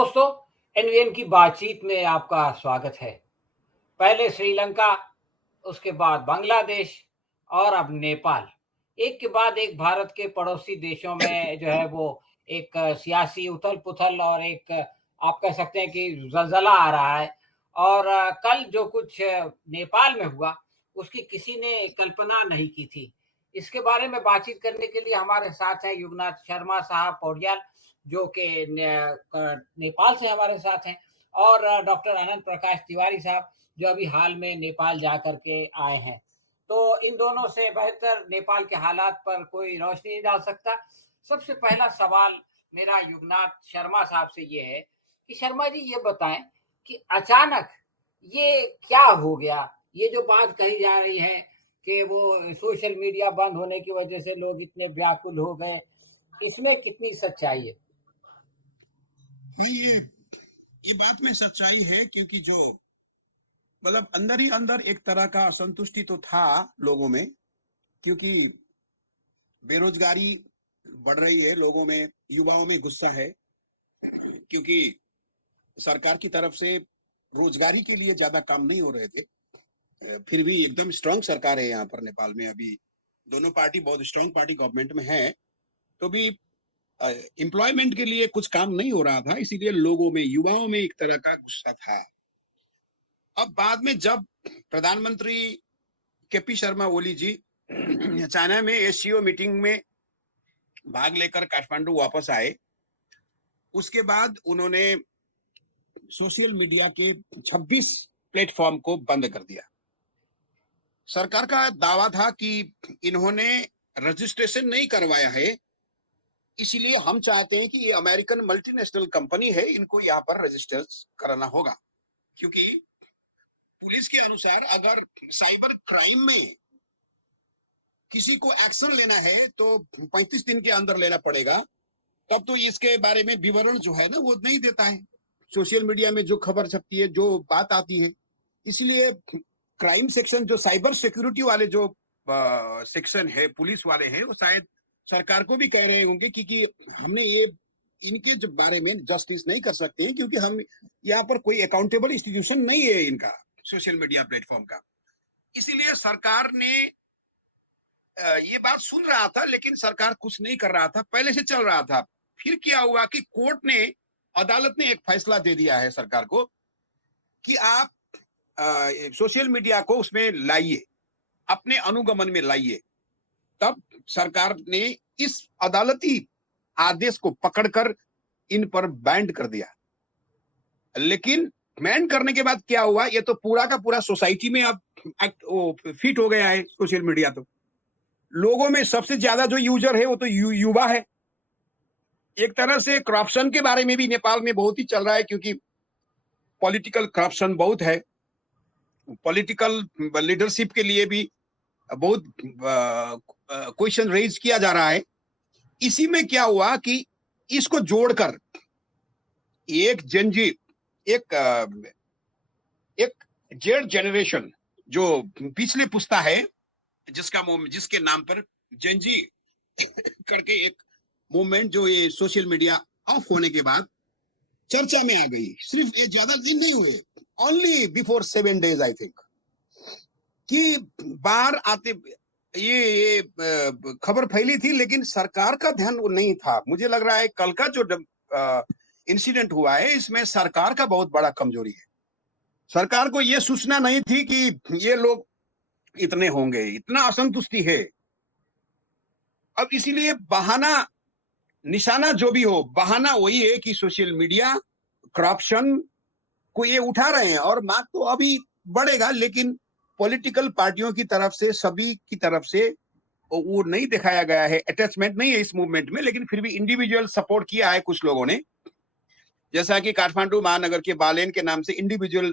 दोस्तों, एनवीएन की बातचीत में आपका स्वागत है। पहले श्रीलंका, उसके बाद बांग्लादेश और अब नेपाल। एक के बाद एक भारत के पड़ोसी देशों में जो है वो एक सियासी उथल-पुथल और एक आप कह सकते हैं कि ज़लज़ला आ रहा है। और कल जो कुछ नेपाल में हुआ, उसकी किसी ने कल्पना नहीं की थी। इसके बारे में बातचीत करने के लिए हमारे साथ हैं युगनाथ शर्मा साहब पौड्याल, जो कि नेपाल से हमारे साथ हैं, और डॉक्टर आनंद प्रकाश तिवारी साहब, जो अभी हाल में नेपाल जा कर के आए हैं। तो इन दोनों से बेहतर नेपाल के हालात पर कोई रोशनी नहीं डाल सकता। सबसे पहला सवाल मेरा युगनाथ शर्मा साहब से ये है कि शर्मा जी ये बताएं कि अचानक ये क्या हो गया? ये जो बात कही जा रही है कि वो सोशल मीडिया बंद होने की वजह से लोग इतने व्याकुल हो गए, इसमें कितनी सच्चाई है? नहीं, ये बात में सच्चाई है, क्योंकि जो मतलब अंदर ही अंदर एक तरह का असंतुष्टि तो था लोगों में, क्योंकि बेरोजगारी बढ़ रही है, लोगों में, युवाओं में गुस्सा है, क्योंकि सरकार की तरफ से रोजगारी के लिए ज्यादा काम नहीं हो रहे थे। फिर भी एकदम स्ट्रांग सरकार है यहाँ पर नेपाल में। अभी दोनों पार्टी बहुत स्ट्रांग पार्टी गवर्नमेंट में है, तो भी एम्प्लॉयमेंट के लिए कुछ काम नहीं हो रहा था, इसीलिए लोगों में, युवाओं में एक तरह का गुस्सा था। अब बाद में जब प्रधानमंत्री केपी शर्मा ओली जी चाइना में एससीओ मीटिंग में भाग लेकर काठमांडू वापस आए, उसके बाद उन्होंने सोशल मीडिया के 26 प्लेटफॉर्म को बंद कर दिया। सरकार का दावा था कि इन्होंने रजिस्ट्रेशन नहीं करवाया है, इसीलिए हम चाहते हैं कि ये अमेरिकन मल्टीनेशनल कंपनी है, इनको यहाँ पर रजिस्टर कराना होगा। क्योंकि पुलिस के अनुसार अगर साइबर क्राइम में किसी को एक्शन लेना है तो 35 दिन के अंदर लेना पड़ेगा, तब तो इसके बारे में विवरण जो है ना वो नहीं देता है। सोशल मीडिया में जो खबर छपती है, जो बात आती है, इसलिए क्राइम सेक्शन, जो साइबर सिक्योरिटी वाले जो सेक्शन है, पुलिस वाले हैं, वो शायद सरकार को भी कह रहे होंगे कि हमने ये इनके जो बारे में जस्टिस नहीं कर सकते हैं, क्योंकि हम यहाँ पर कोई अकाउंटेबल इंस्टीट्यूशन नहीं है इनका, सोशल मीडिया प्लेटफॉर्म का। इसीलिए सरकार ने ये बात सुन रहा था, लेकिन सरकार कुछ नहीं कर रहा था, पहले से चल रहा था। फिर क्या हुआ कि कोर्ट ने, अदालत ने एक फैसला दे दिया है सरकार को कि आप सोशल मीडिया को उसमें लाइए, अपने अनुगमन में लाइए। तब सरकार ने इस अदालती आदेश को पकड़कर इन पर बैंड कर दिया। लेकिन बैंड करने के बाद क्या हुआ, ये तो पूरा का पूरा सोसाइटी में अब फिट हो गया है सोशल मीडिया। तो लोगों में सबसे ज्यादा जो यूजर है वो तो युवा है। एक तरह से करप्शन के बारे में भी नेपाल में बहुत ही चल रहा है, क्योंकि पॉलिटिकल करप्शन बहुत है। पॉलिटिकल लीडरशिप के लिए भी बहुत क्वेश्चन रेज किया जा रहा है। इसी में क्या हुआ कि इसको जोड़कर एक जनजी, एक जेड जनरेशन, जो पिछले पुस्ता है, जिसके नाम पर जनजी करके एक मूवमेंट, जो ये सोशल मीडिया ऑफ होने के बाद चर्चा में आ गई। सिर्फ ये ज्यादा दिन नहीं हुए, only before 7 days I think, कि बाहर आते ये खबर फैली थी, लेकिन सरकार का ध्यान नहीं था। मुझे लग रहा है कल का जो इंसिडेंट हुआ है, इसमें सरकार का बहुत बड़ा कमजोरी है। सरकार को ये सूचना नहीं थी कि ये लोग इतने होंगे, इतना असंतुष्टि है। अब इसीलिए बहाना, निशाना जो भी हो, बहाना वही है कि सोशल मीडिया करप्शन को ये उठा रहे हैं, और मांग तो अभी बढ़ेगा, लेकिन पॉलिटिकल पार्टियों की तरफ से, सभी की तरफ से वो नहीं दिखाया गया है, अटैचमेंट नहीं है इस मूवमेंट में, लेकिन फिर भी इंडिविजुअल सपोर्ट किया है कुछ लोगों ने। जैसा कि काठमांडू महानगर के बालेन के नाम से इंडिविजुअल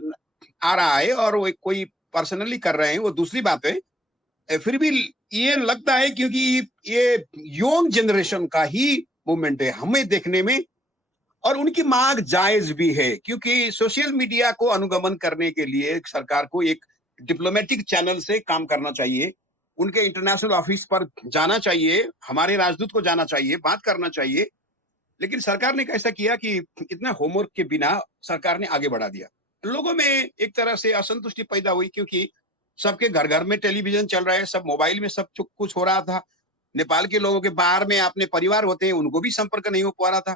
आ रहा है, और वो कोई पर्सनली कर रहे हैं, वो दूसरी बात है। फिर भी ये लगता है क्योंकि ये यंग जनरेशन का ही मूवमेंट है हमें देखने में, और उनकी मांग जायज भी है, क्योंकि सोशल मीडिया को अनुगमन करने के लिए सरकार को एक डिप्लोमेटिक चैनल से काम करना चाहिए, उनके इंटरनेशनल ऑफिस पर जाना चाहिए, हमारे राजदूत को जाना चाहिए, बात करना चाहिए। लेकिन सरकार ने कैसा किया कि इतना होमवर्क के बिना सरकार ने आगे बढ़ा दिया। लोगों में एक तरह से असंतुष्टि पैदा हुई क्योंकि सबके घर-घर में टेलीविज़न चल रहा है, सब मोबाइल में सब चु कुछ हो रहा था। नेपाल के लोगों के बाहर में अपने परिवार होते हैं, उनको भी संपर्क नहीं हो पा रहा था।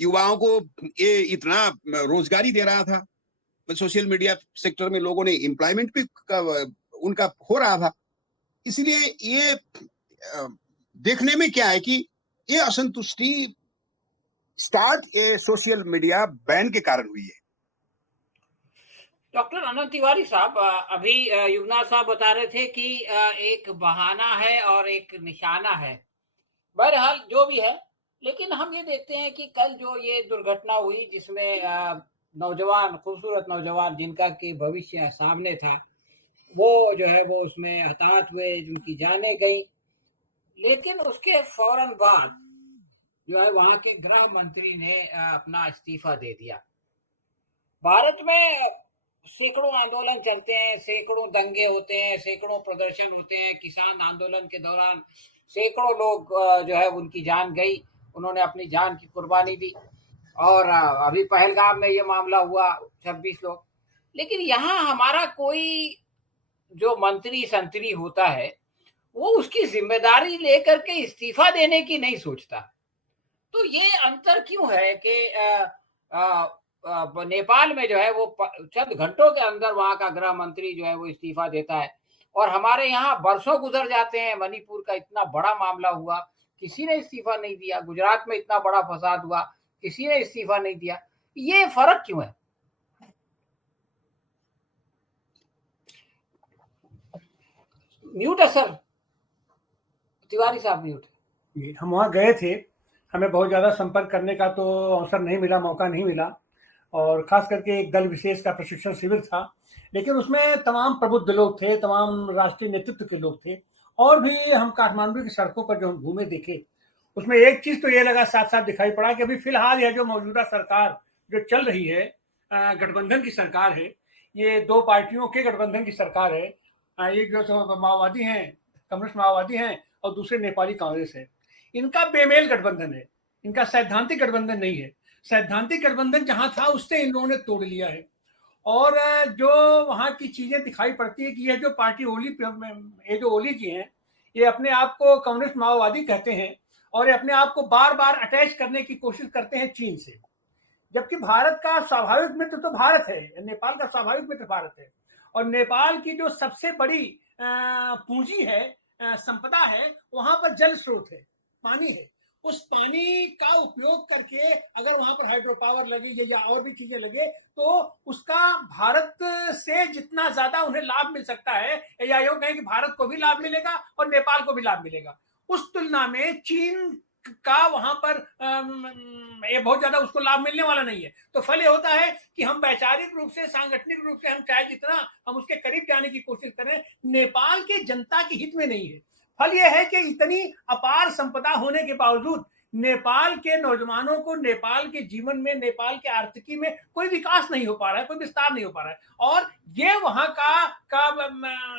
युवाओं को ये इतना रोज़गारी दे रहा था। सोशल मीडिया सेक्टर में लोगों ने एम्प्लॉयमेंट भी उनका हो रहा था। इसलिए ये देखने में क्या है कि ये असंतुष्टि स्टार्ट ये सोशल मीडिया बैन के कारण हुई है। डॉक्टर अनंत तिवारी साहब, अभी युगनाथ साहब बता रहे थे कि एक बहाना है और एक निशाना है। बहरहाल जो भी है, लेकिन हम ये देखते हैं कि कल जो ये दुर्घटना हुई जिसमें नौजवान, खूबसूरत नौजवान जिनका कि भविष्य सामने था, वो जो है वो उसमें हताहत हुए, जिनकी जानें गई। लेकिन उसके फौरन बाद जो है वहाँ के गृह मंत्री ने अपना इस्तीफा दे दिया। भारत में सैकड़ों आंदोलन चलते हैं, सैकड़ों दंगे होते हैं, सैकड़ों प्रदर्शन होते हैं। किसान आंदोलन के दौरान सैकड़ों लोग जो है उनकी जान गई, उन्होंने अपनी जान की कुर्बानी दी। और अभी पहलगाम में ये मामला हुआ, 26 लोग। लेकिन यहाँ हमारा कोई जो मंत्री संतरी होता है, वो उसकी जिम्मेदारी लेकर के इस्तीफा देने की नहीं सोचता। तो ये अंतर क्यों है कि नेपाल में जो है वो चंद घंटों के अंदर वहां का गृह मंत्री जो है वो इस्तीफा देता है, और हमारे यहाँ बरसों गुजर जाते हैं। मणिपुर का इतना बड़ा मामला हुआ, किसी ने इस्तीफा नहीं दिया। गुजरात में इतना बड़ा फसाद हुआ, किसी ने इस्तीफा नहीं दिया। ये फर्क क्यों है? म्यूट है सर, तिवारी साहब म्यूट। हम वहाँ गए थे, हमें बहुत ज़्यादा संपर्क करने का तो अवसर नहीं मिला, मौका नहीं मिला, और ख़ास करके एक दल विशेष का प्रशिक्षण शिविर था। लेकिन उसमें तमाम प्रबुद्ध लोग थे, तमाम राष्ट्रीय नेतृत्व के लोग थे, और भी हम काठमांडू की सड़कों पर जो हम घूमे देखे, उसमें एक चीज़ तो ये लगा, साथ-साथ दिखाई पड़ा कि अभी फ़िलहाल यह जो मौजूदा सरकार जो चल रही है, गठबंधन की सरकार है, ये 2 पार्टियों के गठबंधन की सरकार है। एक जो माओवादी हैं, कम्युनिस्ट माओवादी हैं, और दूसरे नेपाली कांग्रेस है। इनका बेमेल गठबंधन है, इनका सैद्धांतिक गठबंधन नहीं है। सैद्धांतिक गठबंधन जहां था उससे इन लोगों ने तोड़ लिया है। और जो वहां की चीजें दिखाई पड़ती है कि यह जो पार्टी ये जो ओली जी हैं, ये अपने आप को कम्युनिस्ट माओवादी कहते हैं, और ये अपने आप को बार बार अटैच करने की कोशिश करते हैं चीन से। जबकि भारत का स्वाभाविक मित्र तो भारत है, नेपाल का स्वाभाविक मित्र भारत है। और नेपाल की जो सबसे बड़ी पूंजी है, संपदा है, वहां पर जल स्रोत है, पानी है। उस पानी का उपयोग करके अगर वहां पर हाइड्रो पावर लगे या और भी चीजें लगे, तो उसका भारत से जितना ज्यादा उन्हें लाभ मिल सकता है, या यूं कहें कि भारत को भी लाभ मिलेगा और नेपाल को भी लाभ मिलेगा, उस तुलना में चीन का वहां पर ये बहुत ज्यादा उसको लाभ मिलने वाला नहीं है। तो फल ये होता है कि हम वैचारिक रूप से, सांगठनिक रूप से हम चाहे जितना हम उसके करीब जाने की कोशिश करें, नेपाल के जनता के हित में नहीं है। फल यह है कि इतनी अपार संपदा होने के बावजूद नेपाल के नौजवानों को नेपाल के जीवन में, नेपाल के आर्थिकी में कोई विकास नहीं हो पा रहा है, कोई विस्तार नहीं हो पा रहा है। और ये वहां का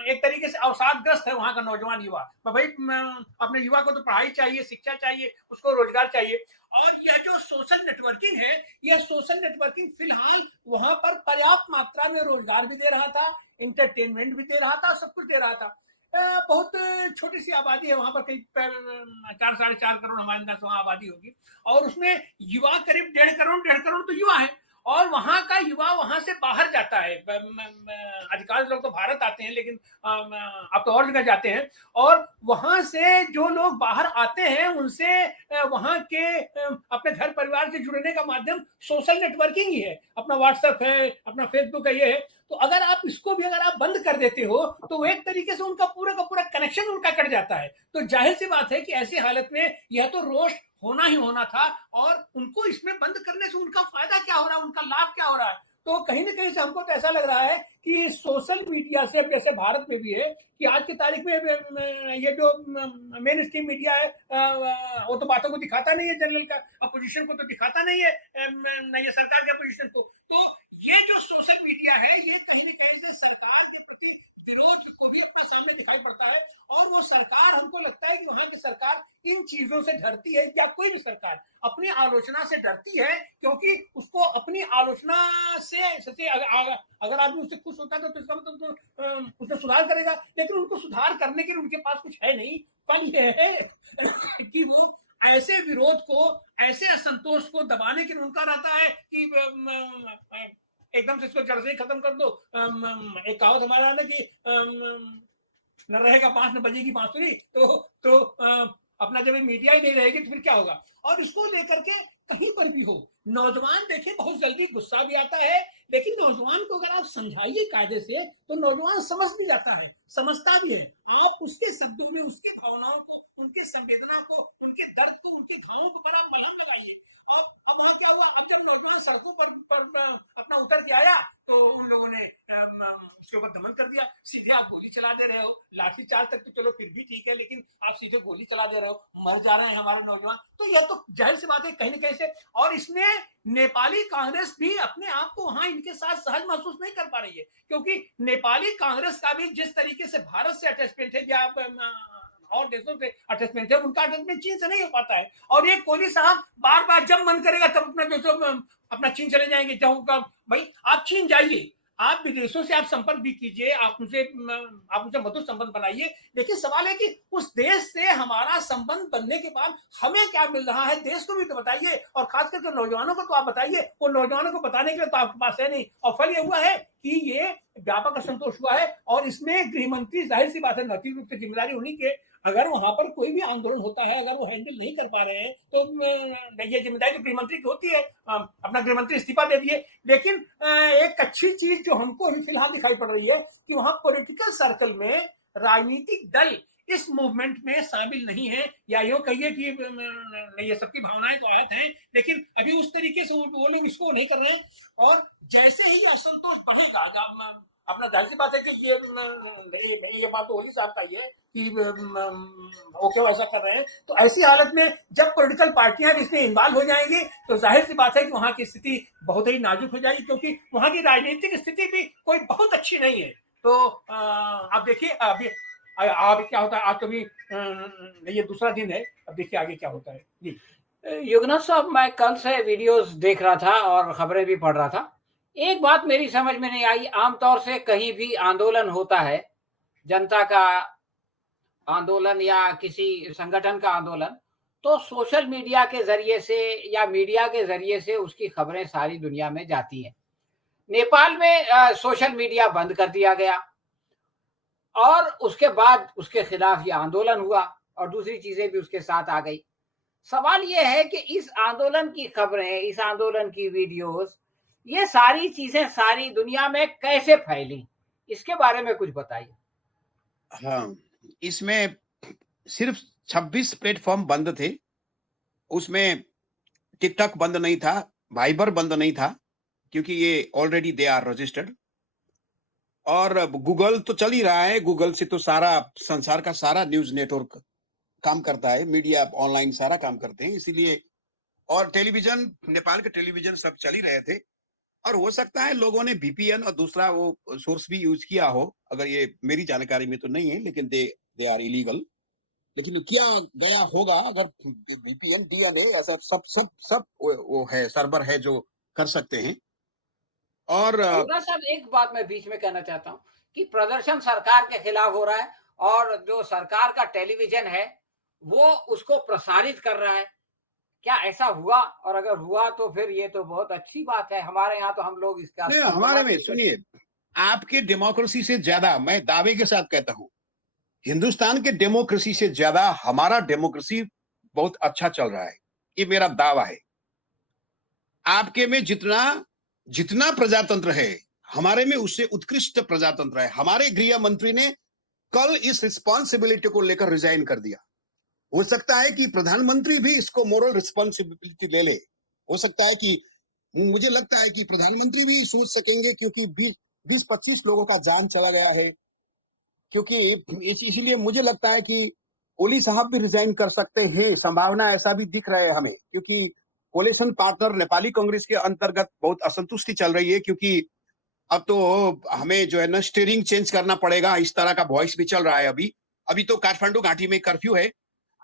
एक तरीके से अवसादग्रस्त है वहां का नौजवान युवा। भाई अपने युवा को तो पढ़ाई चाहिए, शिक्षा चाहिए, उसको रोजगार चाहिए। और यह जो सोशल नेटवर्किंग है, यह सोशल नेटवर्किंग फिलहाल वहां पर पर्याप्त मात्रा में रोजगार भी दे रहा था, इंटरटेनमेंट भी दे रहा था, सब कुछ दे रहा था। बहुत छोटी सी आबादी है वहां पर, कहीं 4-4.5 करोड़ हमारे अंदाज वहां आबादी होगी, और उसमें युवा करीब 1.5 करोड़ तो युवा है। और वहां का युवा वहां से बाहर जाता है। अधिकांश लोग तो भारत आते हैं, लेकिन अब तो और जगह जाते हैं। और वहां से जो लोग बाहर आते हैं, उनसे वहां के अपने घर परिवार से जुड़ने का माध्यम सोशल नेटवर्किंग ही है। अपना व्हाट्सएप है, अपना फेसबुक है, ये है। तो अगर आप इसको भी अगर आप बंद कर देते हो, तो एक तरीके से उनका पूरा का पूरा कनेक्शन उनका कट जाता है। तो जाहिर सी बात है कि ऐसी हालत में यह तो रोष होना ही होना था, और उनको इसमें बंद करने से उनका फायदा क्या हो रहा है, उनका लाभ क्या हो रहा है। तो कहीं ना कहीं से हमको तो ऐसा लग रहा है कि सोशल मीडिया से, जैसे भारत में भी है कि आज की तारीख में ये जो मेन स्ट्रीम मीडिया है, वो तो बातों को दिखाता नहीं है, जनरल का अपोजिशन को तो दिखाता नहीं है, ये सरकार के अपोजिशन को। तो ये जो सोशल मीडिया है, ये कहीं ना कहीं से सरकार के प्रति विरोध को भी अपने सामने दिखाई पड़ता है। और वो सरकार, हमको लगता है कि वहां की सरकार इन चीजों से डरती है, या कोई भी सरकार अपनी आलोचना से डरती है, क्योंकि उसको अपनी आलोचना से अगर आदमी उससे खुश होता है तो इसका मतलब तो उससे सुधार करेगा, लेकिन उनको सुधार करने के लिए उनके पास कुछ है नहीं। फल ये है कि वो ऐसे विरोध को, ऐसे असंतोष को दबाने के लिए उनका रहता है कि एकदम से इसको जड़ से ही खत्म कर दो। एक कहावत हमारा है ना कि न रहेगा बांस न बजेगी बांसुरी, तो अपना जब मीडिया ही नहीं रहेगी तो फिर क्या होगा। और इसको लेकर के कहीं पर भी हो, नौजवान देखे बहुत जल्दी गुस्सा भी आता है, लेकिन नौजवान को अगर आप समझाइए कायदे से तो नौजवान समझ भी जाता है, समझता भी है। आप उसके शब्दों में उसकी भावनाओं को, उनके संवेदना को, उनके दर्द को, उनके घावों को बड़ा बयान लगाइए। अब क्या हुआ, जब नौजवान सड़कों पर अपना उतर के आया तो उन लोगों ने उसके ऊपर दमन कर दिया। सीधे आप गोली चला दे रहे हो, लाठी चार्ज तक तो चलो फिर भी ठीक है, लेकिन आप सीधे गोली चला दे रहे हो, मर जा रहे हैं हमारे नौजवान। तो यह तो जाहिर सी बात है कहीं ना कहीं से। और इसमें नेपाली कांग्रेस भी अपने आप को वहां इनके साथ सहज महसूस नहीं कर पा रही है, क्योंकि नेपाली कांग्रेस का भी जिस तरीके से भारत से अटैचमेंट है या और देशों से अटैचमेंट है, उनका अटैचमेंट चीन से नहीं हो पाता है। और ये कोहली साहब बार बार जब मन करेगा तब अपना देशों में अपना चीन चले जाएंगे। चाहूँ भाई आप चीन जाइए, आप विदेशों से आप संपर्क भी कीजिए, आप उनसे मधुर संबंध बनाइए, लेकिन सवाल है कि उस देश से हमारा संबंध बनने के बाद हमें क्या मिल रहा है, देश को भी तो बताइए। और खास करके नौजवानों को तो आप बताइए, वो नौजवानों को बताने के लिए तो आपके पास है नहीं। और फल ये हुआ है कि ये व्यापक असंतोष हुआ है। और इसमें गृह मंत्री, जाहिर सी बात है, नैतिक रूप से जिम्मेदारी उन्हीं के, अगर वहां पर कोई भी आंदोलन होता है, अगर वो हैंडल नहीं कर पा रहे हैं तो ये जिम्मेदारी तो गृह मंत्री की होती है। अपना गृह मंत्री इस्तीफा दे दिए। लेकिन एक अच्छी चीज जो हमको फिलहाल दिखाई पड़ रही है कि वहां पॉलिटिकल सर्कल में राजनीतिक दल इस मूवमेंट में शामिल नहीं है, या यूं कहिए कि ये सबकी भावनाएं तो आयत हैं, लेकिन अभी उस तरीके से वो लोग इसको नहीं कर रहे हैं। और जैसे ही असंतोष बढ़ेगा, अपना जाहिर सी बात है कि ये बात तो होली साहब का ही है कि वो क्यों ऐसा कर रहे हैं। तो ऐसी हालत में जब पॉलिटिकल पार्टियां भी इसमें इन्वॉल्व हो जाएंगी तो जाहिर सी बात है कि वहां की स्थिति बहुत ही नाजुक हो जाएगी, क्योंकि वहां की राजनीतिक स्थिति भी कोई बहुत अच्छी नहीं है। तो आप देखिए अभी क्या होता है। आज कभी ये दूसरा दिन है, अब देखिए आगे क्या होता है जी। युगनाथ साहब, मैं कल से वीडियोस देख रहा था और खबरें भी पढ़ रहा था। एक बात मेरी समझ में नहीं आई, आमतौर से कहीं भी आंदोलन होता है, जनता का आंदोलन या किसी संगठन का आंदोलन, तो सोशल मीडिया के जरिए से या मीडिया के जरिए से उसकी खबरें सारी दुनिया में जाती हैं। नेपाल में सोशल मीडिया बंद कर दिया गया और उसके बाद उसके खिलाफ ये आंदोलन हुआ और दूसरी चीजें भी उसके साथ आ गई। सवाल ये है कि इस आंदोलन की खबरें, इस आंदोलन की वीडियोस, ये सारी चीजें सारी दुनिया में कैसे फैली, इसके बारे में कुछ बताइए। हाँ, इसमें सिर्फ 26 प्लेटफॉर्म बंद थे। उसमें टिकटॉक बंद नहीं था, वाइबर बंद नहीं था, क्योंकि ये ऑलरेडी दे आर रजिस्टर्ड। और गूगल तो चल ही रहा है, गूगल से तो सारा संसार का सारा न्यूज नेटवर्क काम करता है, मीडिया ऑनलाइन सारा काम करते हैं, इसीलिए। और टेलीविजन, नेपाल के टेलीविजन सब चल ही रहे थे। और हो सकता है लोगों ने VPN और दूसरा वो सोर्स भी यूज किया हो, अगर ये मेरी जानकारी में तो नहीं है, लेकिन दे आर इलीगल। लेकिन किया गया होगा, अगर VPN DNA ऐसा सब सब सब वो है, सर्वर है जो कर सकते हैं। और युवराज साहब, एक बात मैं बीच में कहना चाहता हूँ कि प्रदर्शन सरकार के खिलाफ हो रहा है और जो सरकार का टेलीविजन है वो उसको प्रसारित कर रहा है। क्या ऐसा हुआ? और अगर हुआ तो फिर ये तो बहुत अच्छी बात है। हमारे यहाँ तो हम लोग इसका नहीं, हमारे में सुनिए, आपके डेमोक्रेसी से ज्यादा, मैं दावे के साथ कहता हूं, हिंदुस्तान के डेमोक्रेसी से ज्यादा हमारा डेमोक्रेसी बहुत अच्छा चल रहा है, ये मेरा दावा है। आपके में जितना जितना प्रजातंत्र है, हमारे में उससे उत्कृष्ट प्रजातंत्र है। हमारे गृह मंत्री ने कल इस रिस्पॉन्सिबिलिटी को लेकर रिजाइन कर दिया। हो सकता है कि प्रधानमंत्री भी इसको मोरल रिस्पॉन्सिबिलिटी ले ले। हो सकता है कि, मुझे लगता है कि प्रधानमंत्री भी सोच सकेंगे, क्योंकि 20-25 लोगों का जान चला गया है। क्योंकि इसीलिए मुझे लगता है कि ओली साहब भी रिजाइन कर सकते हैं, संभावना ऐसा भी दिख रहा है हमें, क्योंकि कोलिशन पार्टनर नेपाली कांग्रेस के अंतर्गत बहुत असंतुष्टि चल रही है, क्योंकि अब तो हमें जो है ना स्टीयरिंग चेंज करना पड़ेगा, इस तरह का वॉइस भी चल रहा है अभी। अभी तो काठमांडू घाटी में कर्फ्यू है,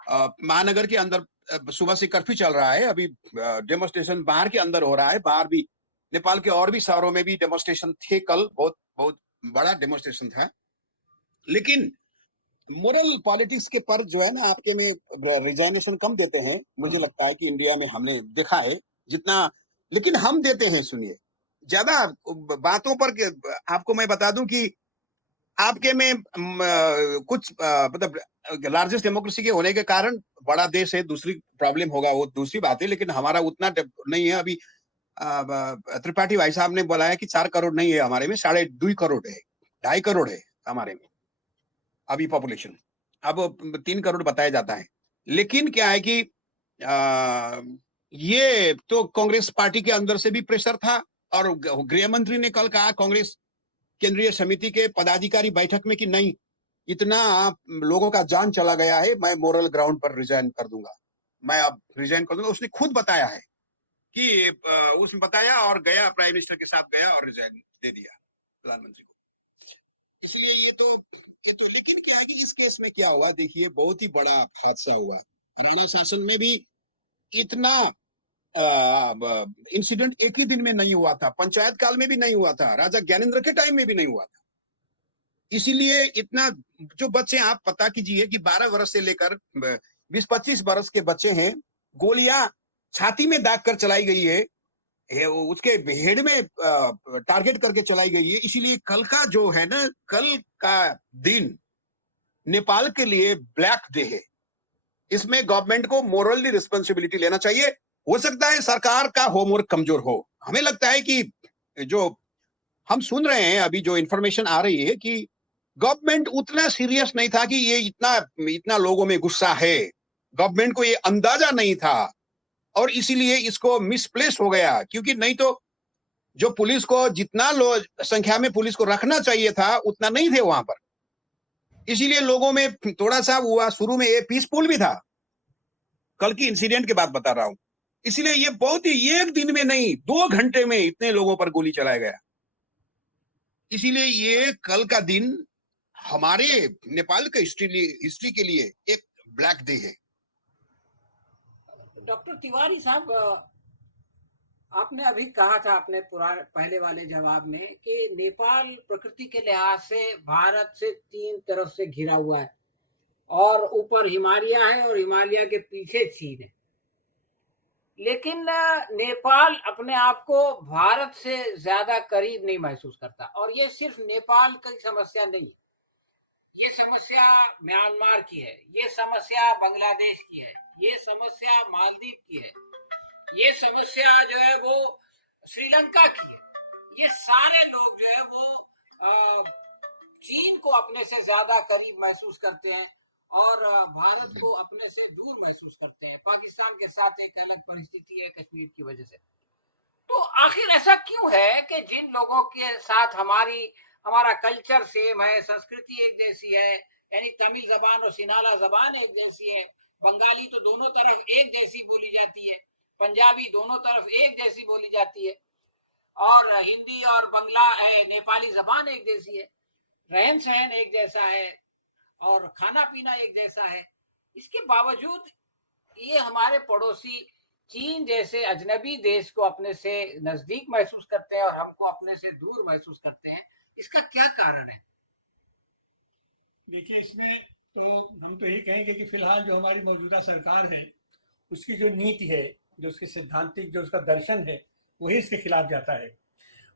महानगर के अंदर सुबह से कर्फ्यू चल रहा है। अभी डेमोन्स्ट्रेशन बाहर के अंदर हो रहा है, बाहर भी नेपाल के और भी शहरों में भी डेमोन्स्ट्रेशन थे कल, बहुत बहुत बड़ा डेमोन्स्ट्रेशन था। लेकिन मोरल पॉलिटिक्स के पर जो है ना आपके में रिजाइनेशन कम देते हैं, मुझे लगता है कि इंडिया में हमने देखा है जितना, लेकिन हम देते हैं, सुनिए ज्यादा बातों पर। आपको मैं बता दूं कि आपके में कुछ मतलब लार्जेस्ट डेमोक्रेसी के होने के कारण बड़ा देश है, दूसरी प्रॉब्लम होगा वो दूसरी बात है, लेकिन हमारा उतना नहीं है अभी। त्रिपाठी भाई साहब ने बोला है कि 4 करोड़ नहीं है हमारे में, 2.5 करोड़ है, 2.5 करोड़ है हमारे में अभी पॉपुलेशन। अब 3 करोड़ बताया जाता है। लेकिन क्या है कि ये तो कांग्रेस पार्टी के अंदर से भी प्रेशर था, और गृह मंत्री ने कल कहा कांग्रेस केंद्रीय समिति के पदाधिकारी बैठक में कि नहीं, इतना लोगों का जान चला गया है, मैं मोरल ग्राउंड पर रिजाइन कर दूंगा, मैं अब रिजाइन कर दूंगा। उसने खुद बताया है कि उसने बताया और गया, प्राइम मिनिस्टर के साथ गया और रिजाइन दे दिया प्रधानमंत्री को। इसलिए ये तो लेकिन क्या है कि इस केस में क्या हुआ, देखिए बहुत ही बड़ा हादसा हुआ। राणा शासन में भी इतना इंसिडेंट एक ही दिन में नहीं हुआ था, पंचायत काल में भी नहीं हुआ था, राजा ज्ञानेंद्र के टाइम में भी नहीं हुआ था। इसीलिए इतना, जो बच्चे आप पता कीजिए कि 12 वर्ष से लेकर 20-25 वर्ष के बच्चे हैं, गोलियां छाती में दाग कर चलाई गई है, उसके हेड में टारगेट करके चलाई गई है। इसीलिए कल का जो है ना, कल का दिन नेपाल के लिए ब्लैक डे है। इसमें गवर्नमेंट को मोरली रिस्पॉन्सिबिलिटी लेना चाहिए। हो सकता है सरकार का होमवर्क कमजोर हो। हमें लगता है कि जो हम सुन रहे हैं अभी, जो इंफॉर्मेशन आ रही है कि गवर्नमेंट उतना सीरियस नहीं था कि ये इतना इतना लोगों में गुस्सा है, गवर्नमेंट को ये अंदाजा नहीं था, और इसीलिए इसको मिसप्लेस हो गया। क्योंकि नहीं तो जो पुलिस को जितना संख्या में पुलिस को रखना चाहिए था उतना नहीं थे वहां पर, इसीलिए लोगों में थोड़ा सा हुआ। शुरू में ये पीसफुल भी था, कल की इंसिडेंट की बात बता रहा हूं। इसलिए ये बहुत ही, एक दिन में नहीं 2 घंटे में इतने लोगों पर गोली चलाया गया। इसीलिए ये कल का दिन हमारे नेपाल के हिस्ट्री के लिए एक ब्लैक डे है। डॉक्टर तिवारी साहब, आपने अभी कहा था अपने पुराने पहले वाले जवाब में कि नेपाल प्रकृति के लिहाज से भारत से 3 तरफ से घिरा हुआ है, और ऊपर हिमालय है और हिमालय के पीछे चीन है। लेकिन नेपाल अपने आप को भारत से ज्यादा करीब नहीं महसूस करता, और ये सिर्फ नेपाल की समस्या नहीं है, ये समस्या म्यांमार की है, ये समस्या बांग्लादेश की है, ये समस्या मालदीव की है, ये समस्या जो है वो श्रीलंका की है। ये सारे लोग जो है वो चीन को अपने से ज्यादा करीब महसूस करते हैं और भारत को अपने से दूर महसूस करते हैं। पाकिस्तान के साथ एक अलग परिस्थिति है कश्मीर की वजह से। तो आखिर ऐसा क्यों है कि जिन लोगों के साथ हमारा कल्चर सेम है, संस्कृति एक जैसी है, यानी तमिल जबान और सिनाला जबान एक जैसी है, बंगाली तो दोनों तरफ एक जैसी बोली जाती है, पंजाबी दोनों तरफ एक जैसी बोली जाती है, और हिंदी और बंगला नेपाली जबान एक जैसी है, रहन सहन एक जैसा है, और खाना पीना एक जैसा है। इसके बावजूद ये हमारे पड़ोसी चीन जैसे अजनबी देश को अपने से नजदीक महसूस करते हैं और हमको अपने से दूर महसूस करते हैं। इसका क्या कारण है? देखिए, इसमें तो हम तो यही कहेंगे कि फिलहाल जो हमारी मौजूदा सरकार है, उसकी जो नीति है, जो उसकी सैद्धांतिक, जो उसका दर्शन है, वही इसके खिलाफ जाता है।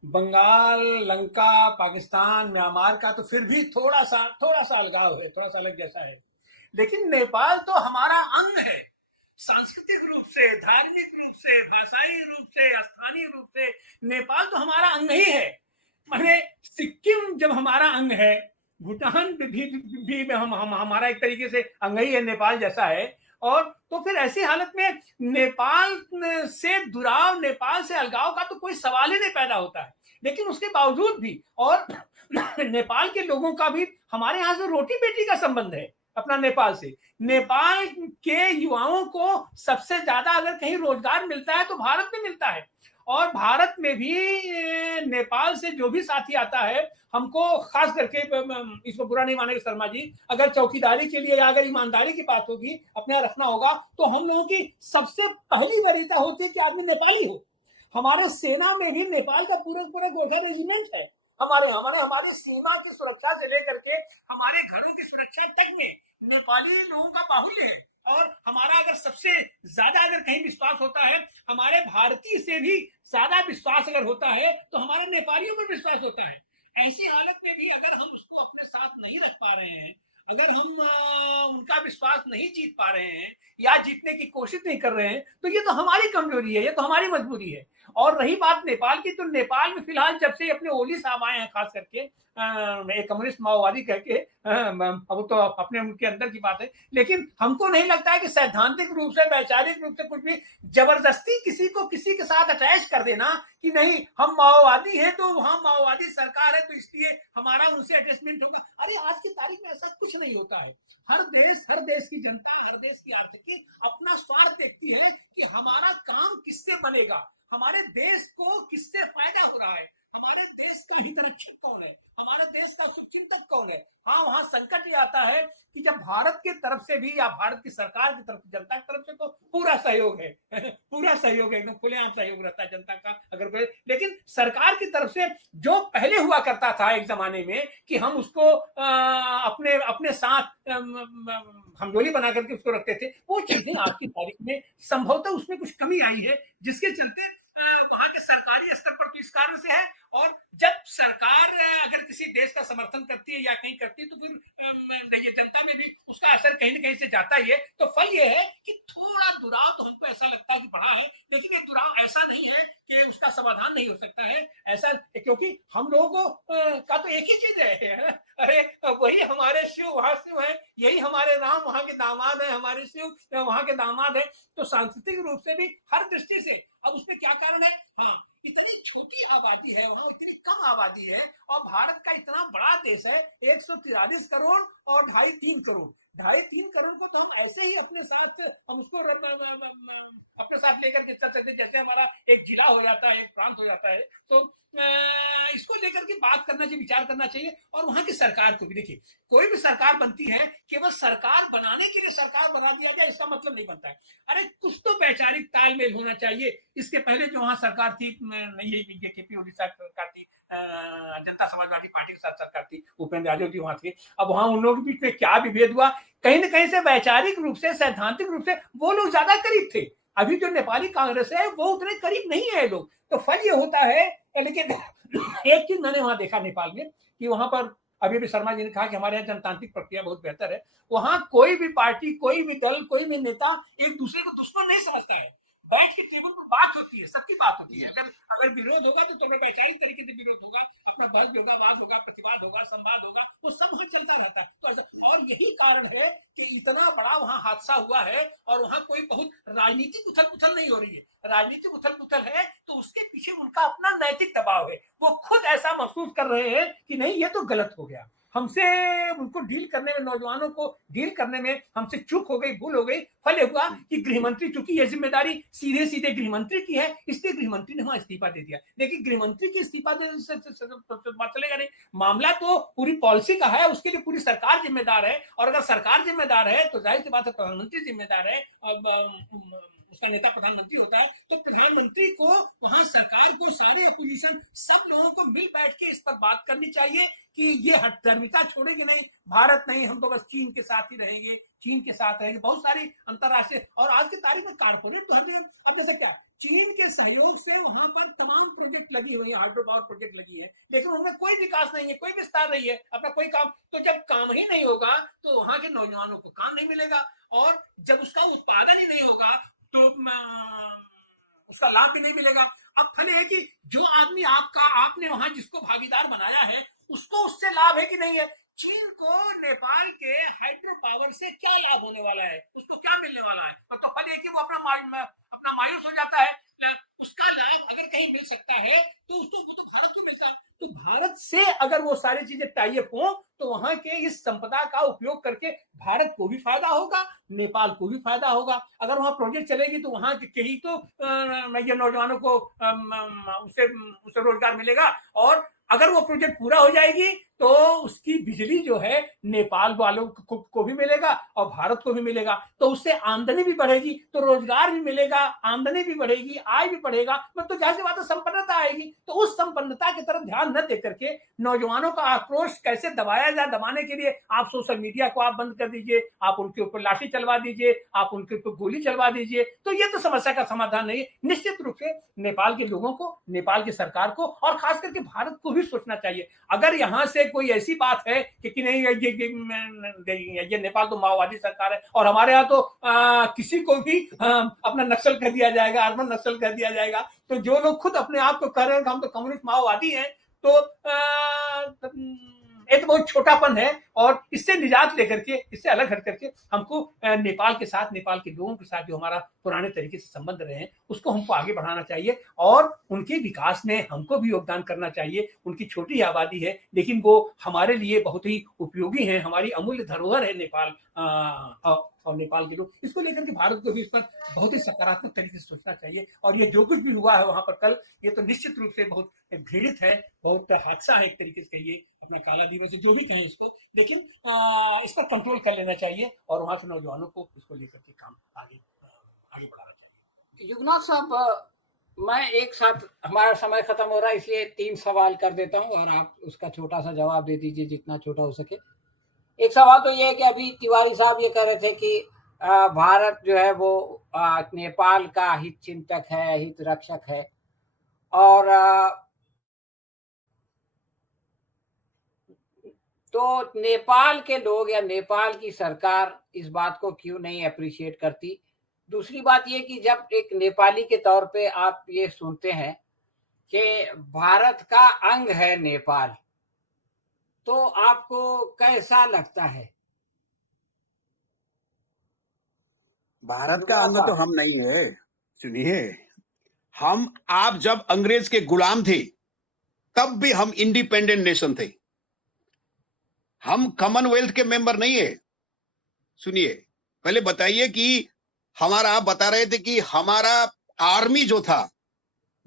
बंगाल, लंका, पाकिस्तान, म्यांमार का तो फिर भी थोड़ा सा अलगाव है, थोड़ा सा अलग जैसा है। लेकिन नेपाल तो हमारा अंग है, सांस्कृतिक रूप से, धार्मिक रूप से, भाषाई रूप से, स्थानीय रूप से नेपाल तो हमारा अंग ही है। माने सिक्किम जब हमारा अंग है, भूटान भी हम हमारा एक तरीके से अंग ही है, नेपाल जैसा है। और तो फिर ऐसी हालत में नेपाल से दुराव, नेपाल से अलगाव का तो कोई सवाल ही नहीं पैदा होता है। लेकिन उसके बावजूद भी, और नेपाल के लोगों का भी हमारे यहाँ से रोटी बेटी का संबंध है अपना नेपाल से। नेपाल के युवाओं को सबसे ज्यादा अगर कहीं रोजगार मिलता है तो भारत में मिलता है, और भारत में भी नेपाल से जो भी साथी आता है, हमको खास करके इसको बुरा नहीं मानेंगे शर्मा जी, अगर चौकीदारी के लिए या अगर ईमानदारी की बात होगी, अपने यहाँ रखना होगा, तो हम लोगों की सबसे पहली वरीयता होती है कि आदमी नेपाली हो। हमारे सेना में भी नेपाल का पूरा पूरा गोरखा रेजिमेंट है। हमारे हमारे हमारे सीमा की सुरक्षा से लेकर के हमारे घरों की सुरक्षा तक में नेपाली लोगों का बाहुल्य है। और हमारा अगर सबसे ज्यादा अगर कहीं विश्वास होता है, हमारे भारतीय से भी ज्यादा विश्वास अगर होता है, तो हमारे नेपालियों पर विश्वास होता है। ऐसी हालत में भी अगर हम उसको अपने साथ नहीं रख पा रहे हैं, अगर हम उनका विश्वास नहीं जीत पा रहे हैं या जीतने की कोशिश नहीं कर रहे हैं, तो ये तो हमारी कमजोरी है, ये तो हमारी मजबूरी है। और रही बात नेपाल की, तो नेपाल में फिलहाल जब से अपने ओली साहब आए हैं, खास करके एक कम्युनिस्ट माओवादी कह के, अब तो अपने उनके अंदर की बात है, लेकिन हमको नहीं लगता है कि सैद्धांतिक रूप से, वैचारिक रूप से कुछ भी जबरदस्ती किसी को किसी के साथ अटैच कर देना कि नहीं हम माओवादी हैं तो वहां माओवादी सरकार है तो इसलिए हमारा उनसे अटैचमेंट होगा। अरे आज की तारीख में ऐसा कुछ नहीं होता है। हर देश की जनता, हर देश की आर्थिकी अपना स्वार्थ देखती है कि हमारा काम किससे बनेगा, हमारे देश को किससे फायदा हो रहा है, हमारे देश का हितरक्षक कौन है, हमारे देश का शुभचिंतक कौन है। हाँ, वहां संकट ये आता है कि जब भारत की तरफ से भी या भारत की सरकार की तरफ, जनता की तरफ से तो पूरा सहयोग है पूरा सहयोग है, एकदम खुलेआम सहयोग रहता है जनता का अगर कोई, लेकिन सरकार की तरफ से जो पहले हुआ करता था एक जमाने में कि हम उसको अपने अपने साथ हमजोली बना करके उसको रखते थे, वो चीजें आज की तारीख में संभवतः उसमें कुछ कमी आई है, जिसके चलते वहां के सरकारी स्तर पर तो इस कारण से है। और जब सरकार अगर किसी देश का समर्थन करती है या कहीं करती है, तो फिर जनता में भी उसका असर कहीं ना कहीं से जाता ही है। तो फल ये है कि थोड़ा दुराव तो हमको ऐसा लगता है कि बढ़ा है, लेकिन ये दुराव ऐसा नहीं है कि उसका समाधान नहीं हो सकता है ऐसा, क्योंकि हम लोगों को का तो एक ही चीज है अरे वही हमारे शिव वहां शिव है, यही हमारे राम वहां के दामाद है, हमारे शिव वहां के दामाद है। तो सांस्कृतिक रूप से भी हर दृष्टि से अब उसमें क्या कारण है, हाँ इतनी छोटी आबादी है वहां, इतनी कम आबादी है, और भारत का इतना बड़ा देश है 143 करोड़ और 2.5-3 करोड़, 2.5-3 करोड़ को तो हम ऐसे ही अपने साथ हम उसको अपने साथ लेकर के चल सकते, जैसे हमारा एक जिला हो जाता है, एक प्रांत हो जाता है। तो इसको लेकर के बात करना चाहिए, विचार करना चाहिए। और वहां की सरकार को भी देखिए, कोई भी सरकार बनती है केवल सरकार बनाने के लिए सरकार बना दिया जाए इसका मतलब नहीं बनता है। अरे कुछ तो वैचारिक तालमेल होना चाहिए। इसके पहले जो वहां सरकार थी, यही जेकेपी उड़ीसा की सरकार थी, जनता समाजवादी पार्टी के साथ सरकार थी, उपेंद्र यादव जी वहां थे। अब वहां उन लोगों के बीच में क्या विभेद हुआ, कहीं ना कहीं से वैचारिक रूप से, सैद्धांतिक रूप से वो लोग ज्यादा करीब थे। अभी जो नेपाली कांग्रेस है वो उतने करीब नहीं है लोग। तो फल ये होता है, लेकिन एक चीज मैंने वहां देखा नेपाल में कि वहां पर अभी भी शर्मा जी ने कहा कि हमारे यहाँ जनतांत्रिक प्रक्रिया बहुत बेहतर है। वहां कोई भी पार्टी, कोई भी दल, कोई भी नेता एक दूसरे को दुश्मन नहीं समझता है। बैठ के टेबल पर बात होती है, सबकी बात होती है। अगर अगर विरोध होगा तो तुम्हें वैचारिक तरीके से विरोध होगा, अपना बहस होगा, वाद होगा, प्रतिवाद होगा, संवाद होगा, वो सब कुछ चलता रहता है। तो और यही कारण है कि इतना बड़ा वहां हादसा हुआ है, और वहां कोई बहुत राजनीतिक उथल पुथल नहीं हो रही है। राजनीतिक उथल पुथल है तो उसके पीछे उनका अपना नैतिक दबाव है। वो खुद ऐसा महसूस कर रहे हैं कि नहीं ये तो गलत हो गया, हमसे उनको डील करने में, नौजवानों को डील करने में हमसे चूक हो गई, भूल हो गई। फल हुआ कि गृहमंत्री, चूंकि ये जिम्मेदारी सीधे सीधे गृहमंत्री की है, इसलिए गृहमंत्री ने वहां इस्तीफा दे दिया। लेकिन गृहमंत्री की इस्तीफा देने से चलेगा नहीं, मामला तो पूरी पॉलिसी का है, उसके लिए पूरी सरकार जिम्मेदार है। और अगर सरकार जिम्मेदार है तो जाहिर सी बात है प्रधानमंत्री जिम्मेदार है, और उसका नेता प्रधानमंत्री होता है। तो प्रधानमंत्री को वहां सरकार को, सारे अपोजिशन, सब लोगों को मिल बैठ के इस पर बात करनी चाहिए कि ये हठधर्मिता छोड़ेंगे नहीं, भारत नहीं, हम तो बस चीन के साथ ही रहेंगे, चीन के साथ रहेंगे। बहुत सारी अंतरराष्ट्रीय और आज की तारीख में कारपोरेट तो हमें अब जैसे क्या चीन के सहयोग से वहां पर तमाम प्रोजेक्ट लगी हुई है, हाइड्रो पावर प्रोजेक्ट लगी है, लेकिन उनमें कोई विकास नहीं है, कोई विस्तार नहीं है, अपना कोई काम। तो जब काम ही नहीं होगा तो वहां के नौजवानों को काम नहीं मिलेगा, और जब उसका उत्पादन ही नहीं होगा तो उसका लाभ भी नहीं मिलेगा। अब फल है कि जो आदमी आपने वहां जिसको भागीदार बनाया है उसको उससे लाभ है कि नहीं है। चीन को नेपाल के हाइड्रो पावर से क्या लाभ होने वाला है, उसको क्या मिलने वाला है। तो फल है कि वो अपना मायूस हो जाता है उसका लाभ अगर कहीं मिल सकता है तो उसको तो भारत को मिलता है। तो भारत से अगर वो सारी चीजें टाई अप हो तो वहां के इस संपदा का उपयोग करके भारत को भी फायदा होगा, नेपाल को भी फायदा होगा। अगर वहां प्रोजेक्ट चलेगी तो वहां के ही तो ये नौजवानों को उसे उसे रोजगार मिलेगा। और अगर वो प्रोजेक्ट पूरा हो जाएगी तो उसकी बिजली जो है नेपाल वालों को भी मिलेगा और भारत को भी मिलेगा, तो उससे आमदनी भी बढ़ेगी, तो रोजगार भी मिलेगा, आमदनी भी बढ़ेगी, आय भी बढ़ेगा, तो जाहिर सी बात है संपन्नता आएगी। तो उस संपन्नता की तरफ ध्यान न देकर के नौजवानों का आक्रोश कैसे दबाया जाए, दबाने के लिए आप सोशल मीडिया को आप बंद कर दीजिए, आप उनके ऊपर लाठी चलवा दीजिए, आप उनके ऊपर गोली चलवा दीजिए, तो ये तो समस्या का समाधान नहीं है। निश्चित रूप से नेपाल के लोगों को, नेपाल की सरकार को और खास करके भारत को भी सोचना चाहिए। अगर यहाँ से कोई ऐसी बात है कि नहीं ये नेपाल तो माओवादी सरकार है और हमारे यहाँ तो किसी को भी अपना नक्सल कर दिया जाएगा, अर्बन नक्सल कर दिया जाएगा, तो जो लोग खुद अपने आप को कह रहे हैं कि हम तो कम्युनिस्ट माओवादी हैं, तो ये तो बहुत छोटापन है। और इससे निजात लेकर के, इससे अलग हट करके हमको नेपाल के साथ, नेपाल के लोगों के साथ जो हमारा पुराने तरीके से संबंध रहे हैं उसको हमको आगे बढ़ाना चाहिए और उनके विकास में हमको भी योगदान करना चाहिए। उनकी छोटी आबादी है लेकिन वो हमारे लिए बहुत ही उपयोगी है, हमारी अमूल्य धरोहर है नेपाल और नेपाल के लोग। इसको लेकर के भारत को भी इस पर बहुत ही सकारात्मक तरीके से सोचना चाहिए। और ये जो कुछ भी हुआ है वहां पर कल, ये तो निश्चित रूप से बहुत घृणित है, बहुत हादसा है एक तरीके से कहिए, अपना काला दिवस जो भी कहें इसको, लेकिन इस पर कंट्रोल कर लेना चाहिए और वहां के नौजवानों को इसको लेकर के काम आगे बढ़ाना चाहिए। युगनाथ साहब, मैं एक साथ, हमारा समय खत्म हो रहा है इसलिए 3 सवाल कर देता हूं और आप उसका छोटा सा जवाब दे दीजिए जितना छोटा हो सके। एक सवाल तो ये है कि अभी तिवारी साहब ये कह रहे थे कि भारत जो है वो नेपाल का हित चिंतक है, हित रक्षक है, और तो नेपाल के लोग या नेपाल की सरकार इस बात को क्यों नहीं अप्रिशिएट करती? दूसरी बात ये कि जब एक नेपाली के तौर पे आप ये सुनते हैं कि भारत का अंग है नेपाल, तो आपको कैसा लगता है? भारत का अंग तो हम नहीं है। सुनिए, आप जब अंग्रेज के गुलाम थे तब भी हम इंडिपेंडेंट नेशन थे। हम कॉमनवेल्थ के मेंबर नहीं है। सुनिए, पहले बताइए कि आप बता रहे थे कि हमारा आर्मी जो था,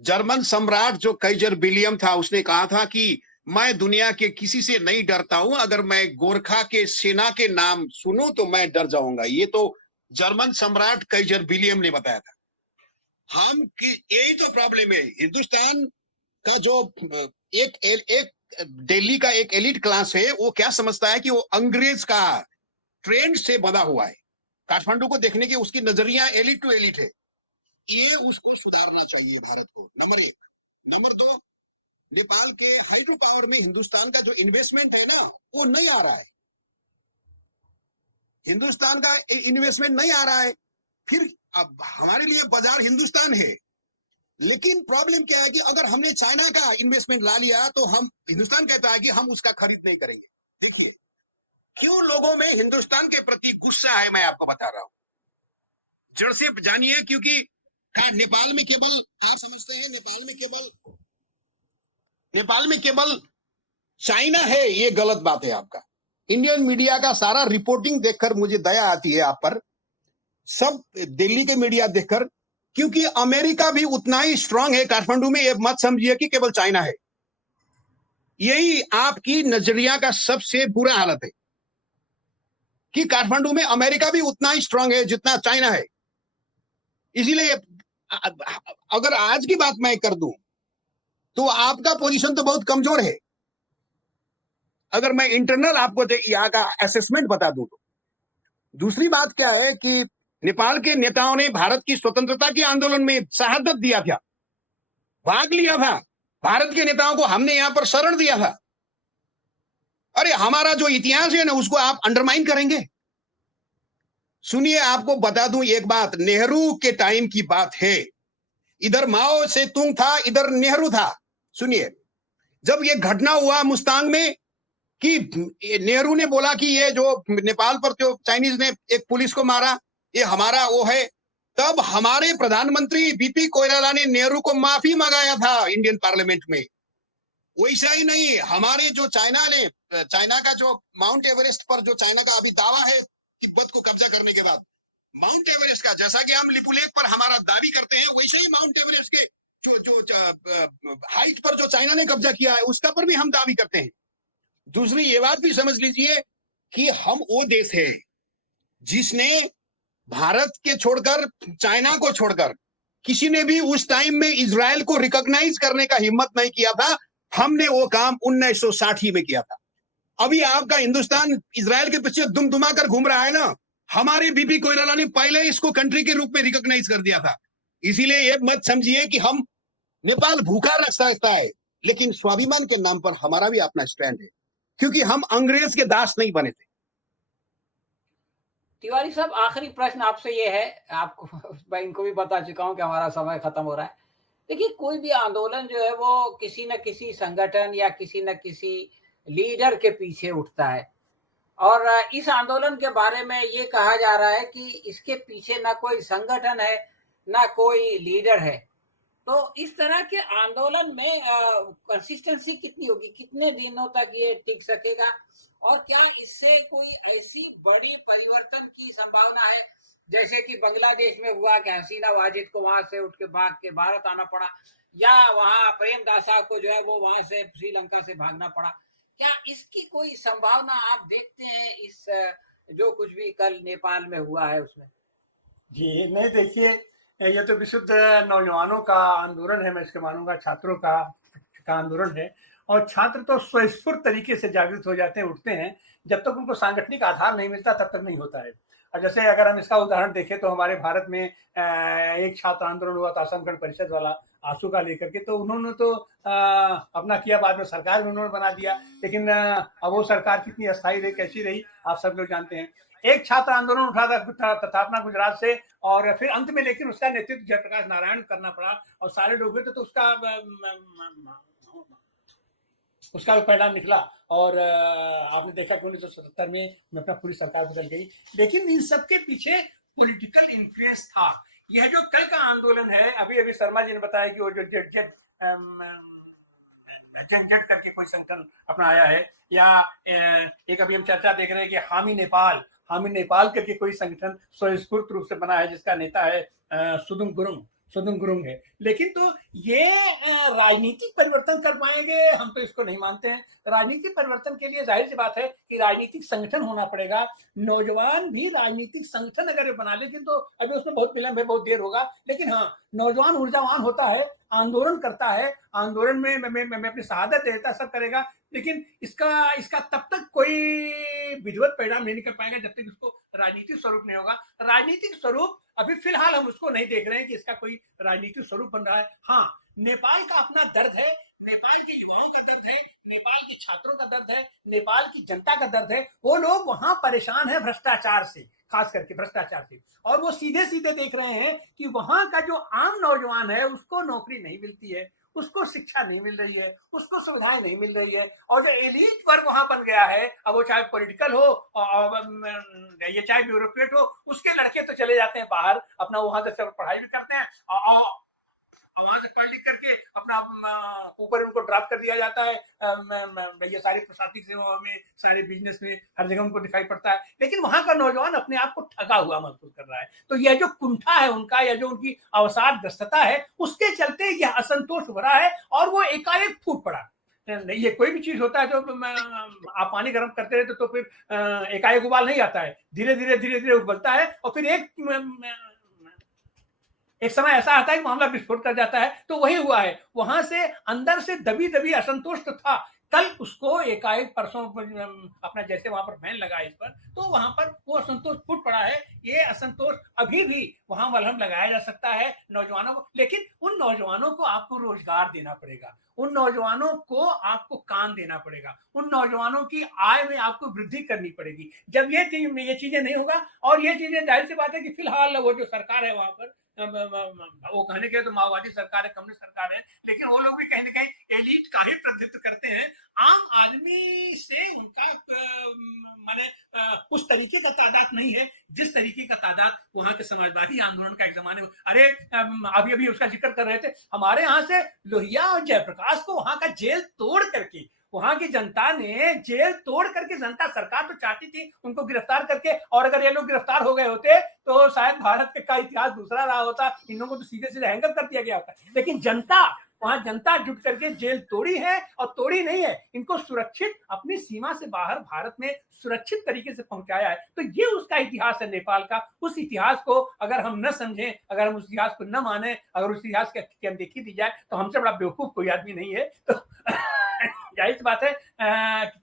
जर्मन सम्राट जो काइजर विलियम था, उसने कहा था कि मैं दुनिया के किसी से नहीं डरता हूं, अगर मैं गोरखा के सेना के नाम सुनूं तो मैं डर जाऊंगा। ये तो जर्मन सम्राट काइजर विलियम ने बताया था। यही तो प्रॉब्लम है। हिंदुस्तान का जो एक दिल्ली का एक एलिट क्लास है, वो क्या समझता है कि वो अंग्रेज का ट्रेंड से बंधा हुआ है। काठमांडू को देखने की उसकी नजरिया एलिट टू एलिट है। ये उसको सुधारना चाहिए भारत को, नंबर 1। नंबर 2, नेपाल के हाइड्रो पावर में हिंदुस्तान का जो इन्वेस्टमेंट है ना, वो नहीं आ रहा है। हिंदुस्तान का इन्वेस्टमेंट नहीं आ रहा है। फिर अब हमारे लिए बाजार हिंदुस्तान है, लेकिन प्रॉब्लम क्या है कि अगर हमने चाइना का इन्वेस्टमेंट ला लिया तो हम, हिंदुस्तान कहता है कि हम उसका खरीद नहीं करेंगे। देखिए क्यों लोगों में हिंदुस्तान के प्रति गुस्सा है, मैं आपको बता रहा हूं। जड़ से जानिए, क्योंकि नेपाल में केवल, आप समझते हैं नेपाल में केवल चाइना है, ये गलत बात है आपका। इंडियन मीडिया का सारा रिपोर्टिंग देखकर मुझे दया आती है आप पर, सब दिल्ली के मीडिया देखकर, क्योंकि अमेरिका भी उतना ही स्ट्रांग है काठमांडू में। ये मत समझिए कि केवल चाइना है। यही आपकी नजरिया का सबसे बुरा हालत है कि काठमांडू में अमेरिका भी उतना ही स्ट्रांग है जितना चाइना है। इसीलिए अगर आज की बात मैं कर दूं तो आपका पोजीशन तो बहुत कमजोर है। अगर मैं इंटरनल आपको यहाँ का असेसमेंट बता दूं तो दूसरी बात क्या है कि नेपाल के नेताओं ने भारत की स्वतंत्रता के आंदोलन में शहादत दिया था, भाग लिया था। भारत के नेताओं को हमने यहां पर शरण दिया था। अरे हमारा जो इतिहास है ना, उसको आप अंडरमाइन करेंगे। सुनिए, आपको बता दूं एक बात, नेहरू के टाइम की बात है। इधर माओ से तुंग था, इधर नेहरू था। सुनिए, जब ये घटना हुआ मुस्तांग में कि नेहरू ने बोला कि ये जो नेपाल पर जो चाइनीज ने एक पुलिस को मारा, ये हमारा वो है, तब हमारे प्रधानमंत्री बीपी कोइराला ने नेहरू को माफी मंगाया था इंडियन पार्लियामेंट में। वैसा ही नहीं, हमारे जो चाइना का जो माउंट एवरेस्ट पर जो चाइना का अभी दावा है तिब्बत को कब्जा करने के बाद, माउंट एवरेस्ट का जैसा कि हम लिपुलेख पर हमारा दावी करते हैं, वैसे ही माउंट एवरेस्ट के जो हाइट पर जो चाइना ने कब्जा किया है उसका पर भी हम दावी करते हैं। दूसरी ये बात भी समझ लीजिए कि हम वो देश है जिसने भारत के छोड़कर, चाइना को छोड़कर किसी ने भी उस टाइम में इजराइल को रिकॉग्नाइज करने का हिम्मत नहीं किया था। हमने वो काम 1960 में किया था। अभी आपका हिंदुस्तान इजराइल के पीछे दुमदुमा कर घूम रहा है ना, हमारे बीपी कोइराला ने पहले इसको कंट्री के रूप में रिकॉग्नाइज कर दिया था। इसीलिए ये मत समझिए कि हम नेपाल भूखा रख सकता है, लेकिन स्वाभिमान के नाम पर हमारा भी अपना स्टैंड है, क्योंकि हम अंग्रेज के दास नहीं बने थे। तिवारी साहब, आखिरी प्रश्न आपसे ये है, आपको मैं इनको भी बता चुका हूं कि हमारा समय खत्म हो रहा है। देखिए, कोई भी आंदोलन जो है वो किसी न किसी संगठन या किसी न किसी लीडर के पीछे उठता है, और इस आंदोलन के बारे में ये कहा जा रहा है कि इसके पीछे ना कोई संगठन है, ना कोई लीडर है। तो इस तरह के आंदोलन में कंसिस्टेंसी कितनी होगी, कितने दिनों तक ये टिक सकेगा, और क्या इससे कोई ऐसी बड़ी परिवर्तन की संभावना है जैसे कि बांग्लादेश में हुआ कि हसीना वाजिद को वहां से उठ के भाग के भारत आना पड़ा, या वहां प्रेमदासा को जो है वो वहां से श्रीलंका से भागना पड़ा? क्या इसकी कोई संभावना आप देखते हैं इस जो कुछ भी कल नेपाल में हुआ है उसमें? जी, नहीं देखिए, ये तो विशुद्ध नौजवानों का आंदोलन है, मैं इसके मानूंगा छात्रों का आंदोलन है, और छात्र तो स्वस्फूर्त तरीके से जागृत हो जाते हैं, उठते हैं। जब तक उनको सांगठनिक आधार नहीं मिलता तब तक नहीं होता है। और जैसे अगर हम इसका उदाहरण देखें तो हमारे भारत में एक छात्र आंदोलन हुआ था असम गण परिषद वाला, आंसू का लेकर के, तो उन्होंने तो अपना किया, बाद में सरकार उन्होंने बना दिया, लेकिन अब वो सरकार कितनी अस्थायी रही, कैसी रही, आप सब लोग जानते हैं। एक छात्र आंदोलन उठा था तथापना गुजरात से, और फिर अंत में लेकिन उसका नेतृत्व जयप्रकाश नारायण करना पड़ा, और सारे लोग हुए तो उसका भी परिणाम निकला, और आपने देखा कि 1977 में अपना पूरी सरकार बदल गई। लेकिन इन सबके पीछे पॉलिटिकल इन्फ्लुएंस था। यह जो कल का आंदोलन है, अभी अभी शर्मा जी ने बताया कि वो जो झंझट करके कोई संगठन अपना आया है, या एक अभी हम चर्चा देख रहे हैं कि हामी नेपाल करके कोई संगठन स्वस्फूर्त रूप से बना है, जिसका नेता है सुदुंग गुरुंग है। लेकिन तो ये राजनीतिक परिवर्तन कर पाएंगे, हम तो इसको नहीं मानते हैं। राजनीतिक परिवर्तन के लिए जाहिर सी बात है कि राजनीतिक संगठन होना पड़ेगा। नौजवान भी राजनीतिक संगठन अगर बना लेकिन तो अभी उसमें बहुत विलंब है, बहुत देर होगा, लेकिन हाँ, नौजवान ऊर्जावान होता है, आंदोलन करता है, आंदोलन में मैं अपनी शहादत देता, सब करेगा, लेकिन इसका तब तक कोई विधिवत परिणाम नहीं निकल पाएगा जब तक इसको राजनीतिक स्वरूप नहीं होगा। राजनीतिक स्वरूप अभी फिलहाल हम उसको नहीं देख रहे हैं कि इसका कोई राजनीतिक स्वरूप बन रहा है। हाँ, नेपाल का अपना दर्द है, नेपाल के युवाओं का दर्द है, नेपाल के छात्रों का दर्द है, नेपाल की जनता का दर्द है। वो लोग वहां परेशान है भ्रष्टाचार से, खास करके भ्रष्टाचार से, और वो सीधे सीधे देख रहे हैं कि वहां का जो आम नौजवान है उसको नौकरी नहीं मिलती है, उसको शिक्षा नहीं मिल रही है, उसको सुविधाएं नहीं मिल रही है, और जो एलीट वर्ग वहां बन गया है, अब वो चाहे पॉलिटिकल हो और ये चाहे ब्यूरोक्रेट हो, उसके लड़के तो चले जाते हैं बाहर, अपना वहां से पढ़ाई भी करते हैं, और वहां से पढ़ लिख करके अपना ऊपर उनको ड्रॉप कर दिया जाता है। ये सारी प्रशासनिक सेवाओं में, सारे बिजनेस में, हर जगह उनको दिखाई पड़ता है, लेकिन वहां का नौजवान अपने आप को ठगा हुआ महसूस कर रहा है। तो यह जो कुंठा है उनका, या जो उनकी अवसादग्रस्तता है, उसके चलते यह असंतोष उभरा है, और वो एकाएक फूट पड़ा। ये कोई भी चीज होता है जो आप पानी गर्म करते रहते तो फिर एकाएक उबाल नहीं आता है, धीरे धीरे उबलता है, और फिर एक समय ऐसा आता है कि मामला विस्फोट कर जाता है। तो वही हुआ है, वहां से अंदर से दबी दबी असंतोष तो था, कल उसको एकाएक परसों अपना जैसे वहां पर बैन लगा इस पर, तो वहां पर वो असंतोष फूट पड़ा है। ये असंतोष अभी भी वहां मलहम लगाया जा सकता है नौजवानों को, लेकिन उन नौजवानों को आपको रोजगार देना पड़ेगा, उन नौजवानों को आपको काम देना पड़ेगा, उन नौजवानों की आय में आपको वृद्धि करनी पड़ेगी। जब ये चीजें नहीं होगा, और ये चीजें जाहिर सी बात है कि फिलहाल वो जो सरकार है वहां पर वो कहने के तो माओवादी सरकार है, कम्युनिस्ट सरकार है, लेकिन वो लोग भी कहीं ना कहीं एलिट का ही प्रतिनिधित्व करते हैं। आम आदमी से उनका माने उस तरीके का तादाद नहीं है जिस तरीके का तादाद वहां के समाजवादी आंदोलन का एक जमाने में। अरे अभी अभी उसका जिक्र कर रहे थे, हमारे यहाँ से लोहिया और जयप्रकाश को वहां का जेल तोड़ करके, वहां की जनता ने जेल तोड़ करके, जनता सरकार तो चाहती थी उनको गिरफ्तार करके, और अगर ये लोग गिरफ्तार हो गए होते तो शायद भारत का इतिहास दूसरा रहा होता, इन लोगों को तो सीधे सीधे हैंगर कर दिया गया होता। लेकिन जनता, वहां जनता जुट करके जेल तोड़ी है, और तोड़ी नहीं है, इनको सुरक्षित अपनी सीमा से बाहर भारत में सुरक्षित तरीके से पहुंचाया है। तो ये उसका इतिहास है नेपाल का। उस इतिहास को अगर हम न समझें, अगर हम उस इतिहास को न माने, अगर उस इतिहास की अनदेखी दी जाए, तो हमसे बड़ा बेवकूफ कोई आदमी नहीं है। तो जाहिर सी बात है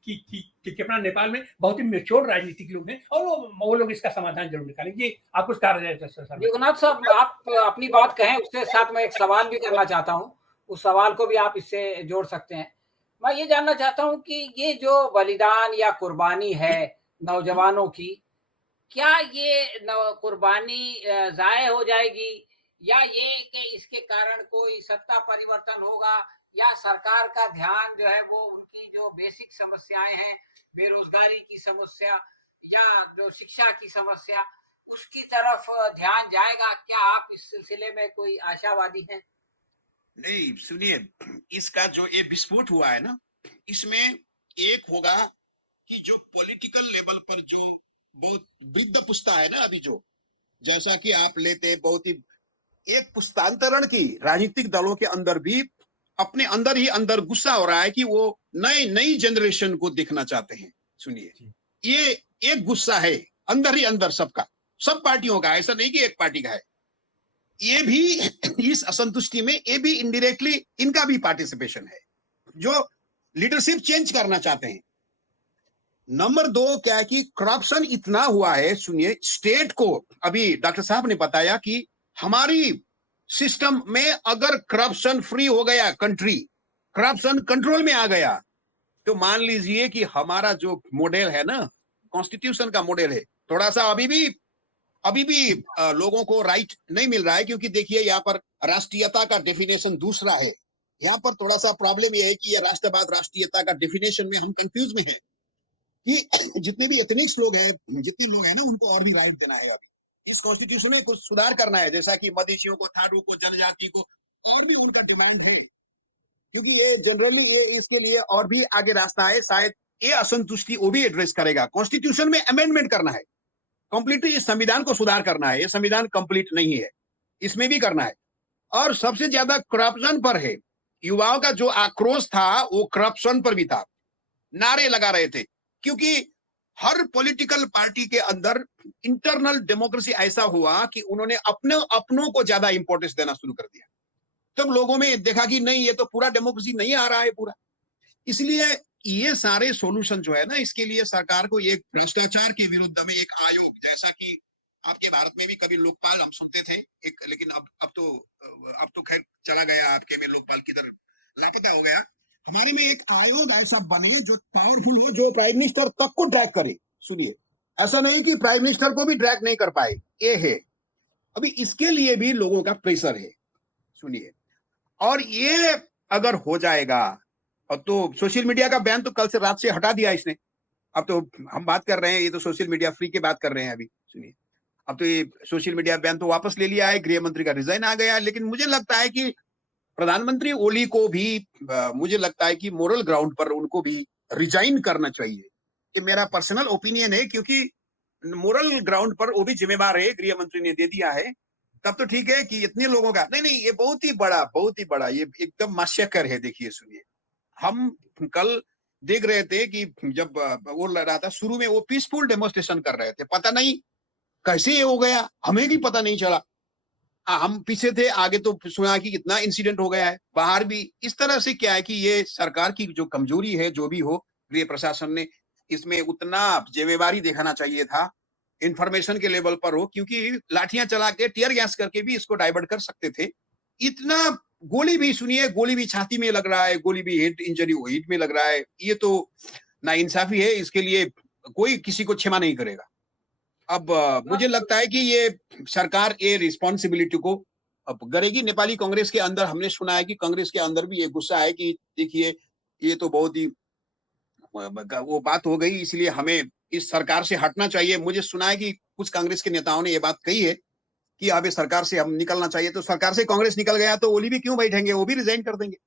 कि अपना नेपाल में बहुत ही मेच्योर राजनीतिक लोग हैं, और वो लोग इसका समाधान जरूर निकालेंगे। आप कुछ कह रहे हैं योगनाथ साहब, आप अपनी बात कहें, उसके साथ मैं एक सवाल भी करना चाहता हूँ, उस सवाल को भी आप इससे जोड़ सकते हैं। मैं ये जानना चाहता हूँ कि ये जो बलिदान या कुर्बानी है नौजवानों की, क्या ये कुर्बानी जाये हो जाएगी, या ये कि इसके कारण कोई सत्ता परिवर्तन होगा, या सरकार का ध्यान जो है वो उनकी जो बेसिक समस्याएं हैं, बेरोजगारी की समस्या या जो शिक्षा की समस्या, उसकी तरफ ध्यान जाएगा? क्या आप इस सिलसिले में कोई आशावादी हैं? नहीं, सुनिए, इसका जो ये विस्फोट हुआ है ना, इसमें एक होगा कि जो पॉलिटिकल लेवल पर जो बहुत वृद्ध पुस्ता है ना, अभी जो जैसा कि आप लेते बहुत ही एक पुस्तांतरण की राजनीतिक दलों के अंदर भी अपने अंदर ही अंदर गुस्सा हो रहा है कि वो नई जनरेशन को देखना चाहते हैं। सुनिए, ये एक गुस्सा है अंदर ही अंदर सबका, सब पार्टियों का, ऐसा नहीं कि एक पार्टी का है। ये भी इस असंतुष्टि में ये भी इनडायरेक्टली इनका भी पार्टिसिपेशन है, जो लीडरशिप चेंज करना चाहते हैं। नंबर 2 क्या है कि करप्शन इतना हुआ है। सुनिए, स्टेट को, अभी डॉक्टर साहब ने बताया कि हमारी सिस्टम में अगर करप्शन फ्री हो गया, कंट्री करप्शन कंट्रोल में आ गया, तो मान लीजिए कि हमारा जो मॉडल है ना, कॉन्स्टिट्यूशन का मॉडल है, थोड़ा सा अभी भी लोगों को राइट नहीं मिल रहा है, क्योंकि देखिए यहाँ पर राष्ट्रीयता का डेफिनेशन दूसरा है। यहाँ पर थोड़ा सा प्रॉब्लम यह है कि ये राष्ट्रवाद राष्ट्रीयता का डेफिनेशन में हम कंफ्यूज में हैं कि जितने भी एथनिक्स लोग हैं, जितने लोग हैं ना, उनको और भी राइट देना है। अभी इस कॉन्स्टिट्यूशन में कुछ सुधार करना है, जैसा कि मधेसियों को, थारू को, जनजाति को और भी उनका डिमांड है, क्योंकि ये जनरली ये इसके लिए और भी आगे रास्ता है। शायद ये असंतुष्टि वो भी एड्रेस करेगा। कॉन्स्टिट्यूशन में अमेंडमेंट करना है, कंप्लीटली इस संविधान को सुधार करना है। ये संविधान कंप्लीट नहीं है, इसमें भी करना है। और सबसे ज्यादा करप्शन पर है। युवाओं का जो आक्रोश था वो करप्शन पर भी था, नारे लगा रहे थे, क्योंकि हर पॉलिटिकल पार्टी के अंदर इंटरनल डेमोक्रेसी ऐसा हुआ कि उन्होंने अपनों को ज्यादा इंपॉर्टेंस देना शुरू कर दिया। तब लोगों में देखा कि नहीं, ये तो पूरा डेमोक्रेसी नहीं आ रहा है पूरा। इसलिए ये सारे सॉल्यूशन जो है ना, इसके लिए सरकार को एक भ्रष्टाचार के विरुद्ध में एक आयोग, जैसा कि आपके भारत में भी कभी लोकपाल हम सुनते थे एक, लेकिन अब तो खैर चला गया, आपके में लोकपाल किधर लापता हो गया। हमारे में एक आयोग ऐसा बने जो पावरफुल हो, जो प्राइम मिनिस्टर तक को ट्रैक करे। सुनिए, ऐसा नहीं कि प्राइम मिनिस्टर को भी ट्रैक नहीं कर पाए, ये है। अभी इसके लिए भी लोगों का प्रेशर है। सुनिए, और ये अगर हो जाएगा, और तो सोशल मीडिया का बैन तो कल से रात से हटा दिया इसने। अब तो हम बात कर रहे हैं, ये तो सोशल मीडिया फ्री की बात कर रहे हैं अभी। सुनिए, अब तो ये सोशल मीडिया बैन तो वापस ले लिया है, गृह मंत्री का रिजाइन आ गया। लेकिन मुझे लगता है कि प्रधानमंत्री ओली को भी मुझे लगता है कि मोरल ग्राउंड पर उनको भी रिजाइन करना चाहिए। ये मेरा पर्सनल ओपिनियन है, क्योंकि मोरल ग्राउंड पर वो भी जिम्मेवार है, गृह मंत्री ने दे दिया है। तब तो ठीक है कि इतने लोगों का नहीं, ये बहुत ही बड़ा ये एकदम मास्यकर है। देखिए, सुनिए, हम कल देख रहे थे कि जब वो रहा था, शुरू में वो पीसफुल डेमोन्स्ट्रेशन कर रहे थे, पता नहीं कैसे ये हो गया, हमें भी पता नहीं चला। हम पीछे थे, आगे तो सुना कि कितना इंसिडेंट हो गया है बाहर भी। इस तरह से क्या है कि ये सरकार की जो कमजोरी है, जो भी हो, गृह प्रशासन ने इसमें उतना जिम्मेवारी दिखाना चाहिए था, इंफॉर्मेशन के लेवल पर हो, क्योंकि लाठियां चला के, टीयर गैस करके भी इसको डाइवर्ट कर सकते थे। इतना गोली भी, सुनिए, गोली भी छाती में लग रहा है, गोली भी हेड इंजरी हेड में लग रहा है। ये तो नाइंसाफी है, इसके लिए कोई किसी को क्षमा नहीं करेगा। अब मुझे लगता है कि ये सरकार ये रिस्पॉन्सिबिलिटी को अब करेगी। नेपाली कांग्रेस के अंदर हमने सुना है कि कांग्रेस के अंदर भी ये गुस्सा है कि देखिए ये तो बहुत ही वो बात हो गई, इसलिए हमें इस सरकार से हटना चाहिए। मुझे सुना है कि कुछ कांग्रेस के नेताओं ने ये बात कही है कि अब इस सरकार से हम निकलना चाहिए। तो सरकार से कांग्रेस निकल गया तो ओली भी क्यों बैठेंगे, वो भी रिजाइन कर देंगे।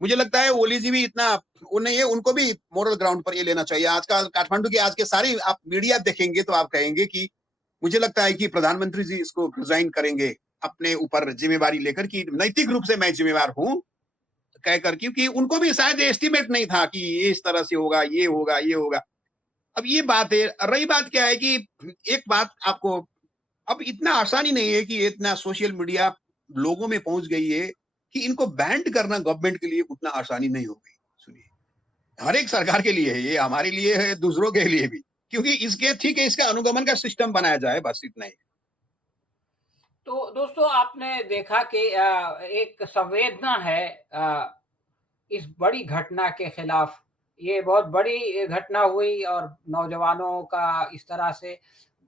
मुझे लगता है ओली जी भी इतना उन्हें ये उनको भी मोरल ग्राउंड पर ये लेना चाहिए। आज का काठमांडू की आज के सारी आप मीडिया देखेंगे तो आप कहेंगे कि मुझे लगता है कि प्रधानमंत्री जी इसको रिजाइन करेंगे अपने ऊपर जिम्मेवारी लेकर कि नैतिक रूप से मैं जिम्मेवार हूं कहकर, क्योंकि उनको भी शायद एस्टिमेट नहीं था कि ये इस तरह से होगा, ये होगा, ये होगा। अब ये बात है। रही बात क्या है कि एक बात आपको अब इतना आसानी नहीं है कि इतना सोशल मीडिया लोगों में पहुंच गई है कि इनको बैंड करना गवर्नमेंट के लिए उतना आसानी नहीं हो गई। सुनिए, हर एक सरकार के लिए है ये, हमारे लिए है, दूसरों के लिए भी, क्योंकि इसके ठीक है इसका अनुगमन का सिस्टम बनाया जाए, बस इतना ही। तो दोस्तों आपने देखा कि एक संवेदना है इस बड़ी घटना के खिलाफ। ये बहुत बड़ी घटना हुई और नौजवानों का इस तरह से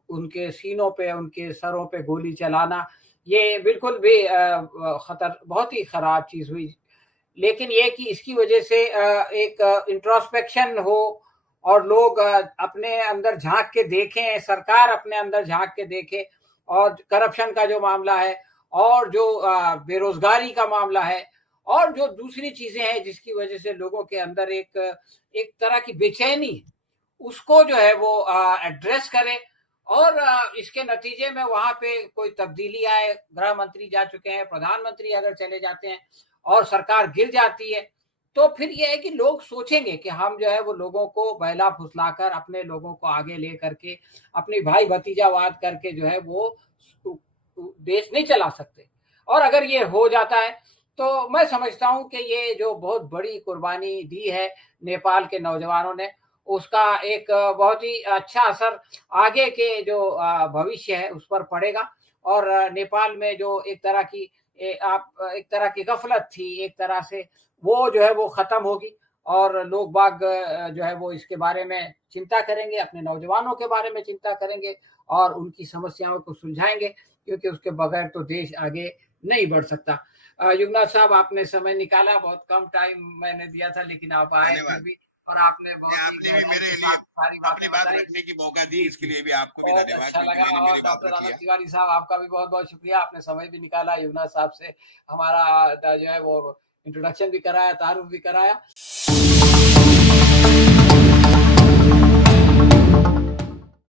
उनके सीनों पे, उनके सरों पे गोली चलाना, ये बिल्कुल भी खतर बहुत ही खराब चीज़ हुई। लेकिन ये कि इसकी वजह से एक इंट्रोस्पेक्शन हो और लोग अपने अंदर झाँक के देखें, सरकार अपने अंदर झाँक के देखे और करप्शन का जो मामला है और जो बेरोज़गारी का मामला है और जो दूसरी चीज़ें हैं जिसकी वजह से लोगों के अंदर एक एक तरह की बेचैनी है, उसको जो है वो एड्रेस करें और इसके नतीजे में वहाँ पे कोई तब्दीली आए। गृह मंत्री जा चुके हैं, प्रधानमंत्री अगर चले जाते हैं और सरकार गिर जाती है, तो फिर ये है कि लोग सोचेंगे कि हम जो है वो लोगों को बहला-फुसलाकर अपने लोगों को आगे लेकर के अपनी भाई-भतीजावाद करके जो है वो देश नहीं चला सकते। और अगर ये हो जाता है, तो मैं समझता हूँ कि ये जो बहुत बड़ी कुर्बानी दी है नेपाल के नौजवानों ने, उसका एक बहुत ही अच्छा असर आगे के जो भविष्य है उस पर पड़ेगा और नेपाल में जो एक तरह की एक तरह की गफ़लत थी, एक तरह से वो जो है वो ख़त्म होगी और लोग बाग जो है वो इसके बारे में चिंता करेंगे, अपने नौजवानों के बारे में चिंता करेंगे और उनकी समस्याओं को सुलझाएँगे, क्योंकि उसके बगैर तो देश आगे नहीं बढ़ सकता। युगनाथ साहब आपने समय निकाला, बहुत कम टाइम मैंने दिया था लेकिन आप आए फिर धन्यवाद। भी और आपने बहुत ही आपने भी गहराई मेरे के लिए साथ सारी अपनी बातें बात बताई। रखने की मौका दी, जी, इसके जी। लिए भी आपको भी बहुत धन्यवाद अच्छा क्योंकि लगा मैंने और मेरी बात डॉक्टर रखी आनंद है। तिवारी साहब आपका भी बहुत-बहुत शुक्रिया, आपने समय भी निकाला, युगनाथ साहब से हमारा जो है वो इंट्रोडक्शन भी कराया, तारुफ भी कराया।